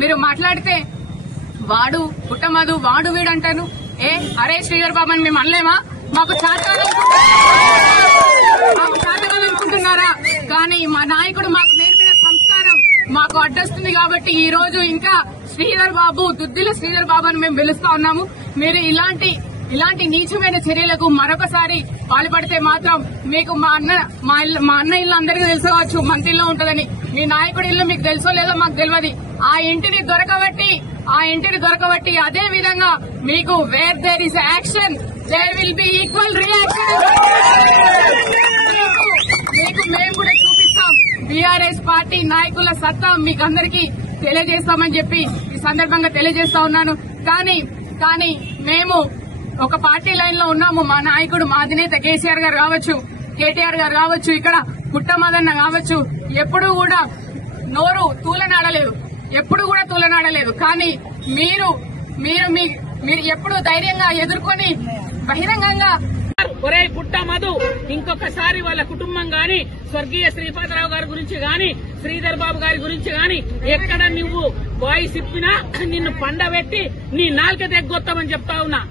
మీరు మాట్లాడితే వాడు పుట్టమధు వాడు వీడంటాను. అరే శ్రీధర్ బాబు అని మేము అనలేమా? మాకు చాతగాలనుకుంటున్నారా? కానీ మా నాయకుడు మాకు నేర్పిన సంస్కారం మాకు అడ్డొస్తుంది కాబట్టి ఈ రోజు ఇంకా శ్రీధర్ బాబు, దుద్దిల శ్రీధర్ బాబు అని మేము పిలుస్తా ఉన్నాము. మీరు ఇలాంటి నీచమైన చర్యలకు మరొకసారి పాల్పడితే మాత్రం మీకు మా అన్న ఇల్లు అందరికీ తెలుసుకోవచ్చు, మంత్రి ఇల్లు ఉంటుందని. మీ నాయకుడి ఇల్లు మీకు తెలుసో లేదో మాకు తెలియదు. ఆ ఇంటిని దొరకబట్టి అదే విధంగా మీకు where there is action there will be equal reaction మీకు మేము కూడా చూపిస్తాం. బీఆర్ఎస్ పార్టీ నాయకుల సత్తా మీకు అందరికీ తెలియజేస్తామని చెప్పి ఈ సందర్భంగా తెలియజేస్తా ఉన్నాను. కానీ మేము ఒక పార్టీ లైన్ లో ఉన్నాము. మా నాయకుడు, మా అధినేత కేసీఆర్ గారు కావచ్చు, కేటీఆర్ గారు కావచ్చు, ఇక్కడ పుట్టమదన్న కావచ్చు, ఎప్పుడూ కూడా నోరు తూలనాడలేదు. కానీ మీరు ఎప్పుడు ధైర్యంగా ఎదుర్కొని బహిరంగంగా ఒరే పుట్టమధు, ఇంకొకసారి వాళ్ళ కుటుంబం గాని, స్వర్గీయ శ్రీపాదరావు గారి గురించి గాని, శ్రీధర్ బాబు గారి గురించి గాని ఎక్కడ నువ్వు వాయిస్ ఇప్పినా నిన్ను పండబెట్టి నీ నాలుక తెగ్గొత్తామని చెప్తా ఉన్నా.